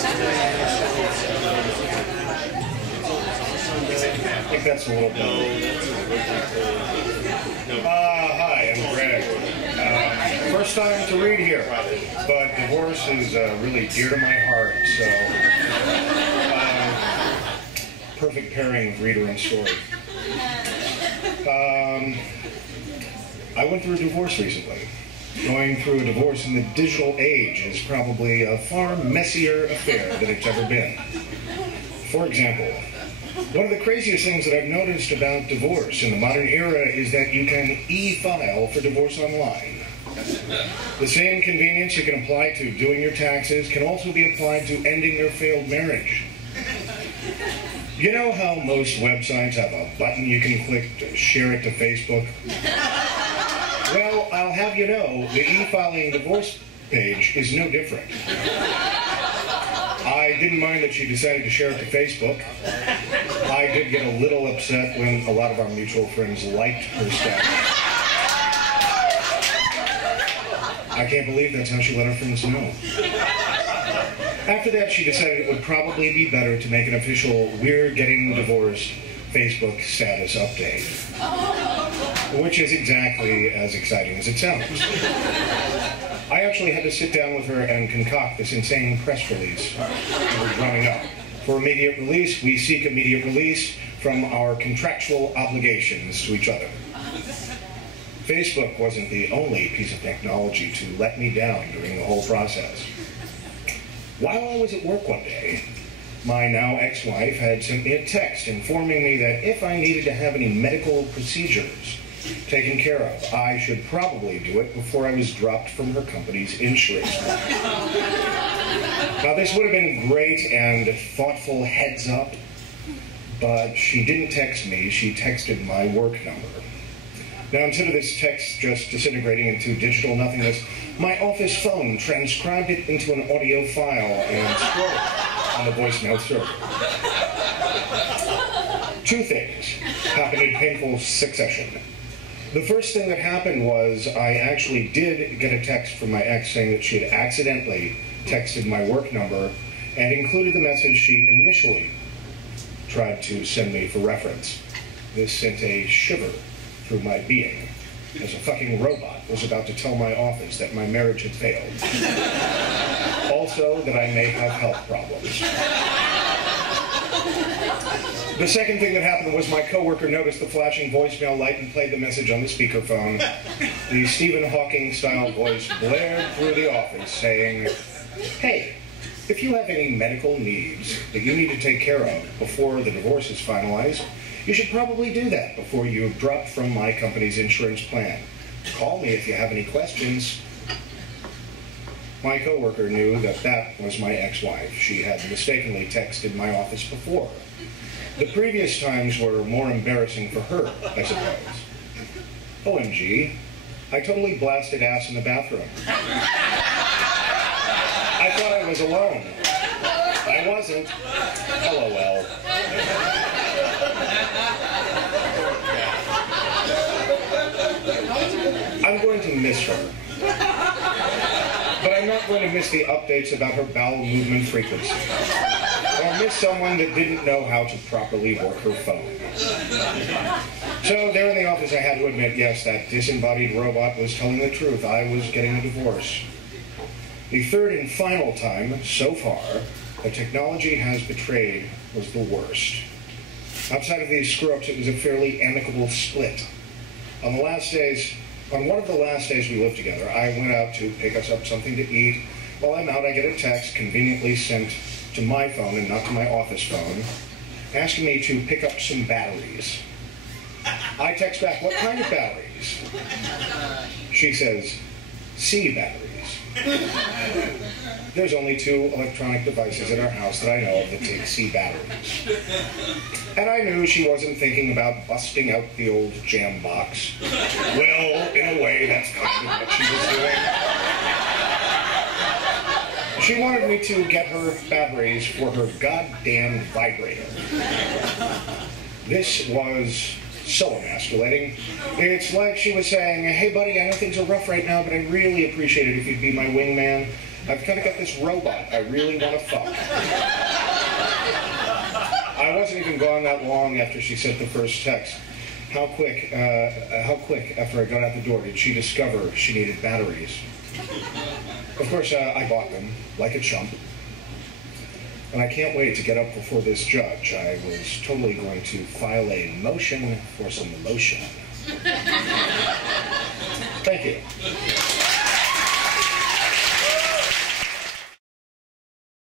I think that's a little bit. Hi, I'm Greg. First time to read here, but divorce is really dear to my heart, so perfect pairing of reader and story. I went through a divorce recently. Going through a divorce in the digital age is probably a far messier affair than it's ever been. For example, one of the craziest things that I've noticed about divorce in the modern era is that you can e-file for divorce online. The same convenience you can apply to doing your taxes can also be applied to ending your failed marriage. You know how most websites have a button you can click to share it to Facebook? Well, I'll have you know, the e-filing divorce page is no different. I didn't mind that she decided to share it to Facebook. I did get a little upset when a lot of our mutual friends liked her stuff. I can't believe that's how she let her friends know. After that, she decided it would probably be better to make an official "We're getting divorced" Facebook status update. Which is exactly as exciting as it sounds. I actually had to sit down with her and concoct this insane press release we were drumming up. For immediate release, we seek immediate release from our contractual obligations to each other. Facebook wasn't the only piece of technology to let me down during the whole process. While I was at work one day, my now ex-wife had sent me a text informing me that if I needed to have any medical procedures taken care of, I should probably do it before I was dropped from her company's insurance plan. Now, this would have been great and thoughtful heads up, but she didn't text me, she texted my work number. Now, instead of this text just disintegrating into digital nothingness, my office phone transcribed it into an audio file and stored it on the voicemail server. Two things happened in painful succession. The first thing that happened was I actually did get a text from my ex saying that she had accidentally texted my work number and included the message she initially tried to send me for reference. This sent a shiver through my being as a fucking robot was about to tell my office that my marriage had failed. Also, that I may have health problems. The second thing that happened was my coworker noticed the flashing voicemail light and played the message on the speakerphone. The Stephen Hawking-style voice blared through the office saying, "Hey, if you have any medical needs that you need to take care of before the divorce is finalized, you should probably do that before you drop from my company's insurance plan. Call me if you have any questions." My coworker knew that that was my ex-wife. She had mistakenly texted my office before. The previous times were more embarrassing for her, I suppose. OMG, I totally blasted ass in the bathroom. I thought I was alone. I wasn't. LOL. I'm going to miss her. But I'm not going to miss the updates about her bowel movement frequency. Or miss someone that didn't know how to properly work her phone. So there in the office I had to admit, yes, that disembodied robot was telling the truth. I was getting a divorce. The third and final time, so far, that technology has betrayed was the worst. Outside of these screw-ups, it was a fairly amicable split. On one of the last days we lived together, I went out to pick us up something to eat. While I'm out, I get a text conveniently sent to my phone and not to my office phone, asking me to pick up some batteries. I text back, "What kind of batteries?" She says, "C batteries." There's only 2 electronic devices in our house that I know of that take C batteries. And I knew she wasn't thinking about busting out the old jam box. Well, in a way, that's kind of what she was doing. She wanted me to get her batteries for her goddamn vibrator. This was so emasculating. It's like she was saying, "Hey buddy, I know things are rough right now, but I'd really appreciate it if you'd be my wingman. I've kind of got this robot I really want to fuck. I wasn't even gone that long after she sent the first text. How quick after I got out the door did she discover she needed batteries? Of course, I bought them, like a chump. And I can't wait to get up before this judge. I was totally going to file a motion for some lotion. Thank you.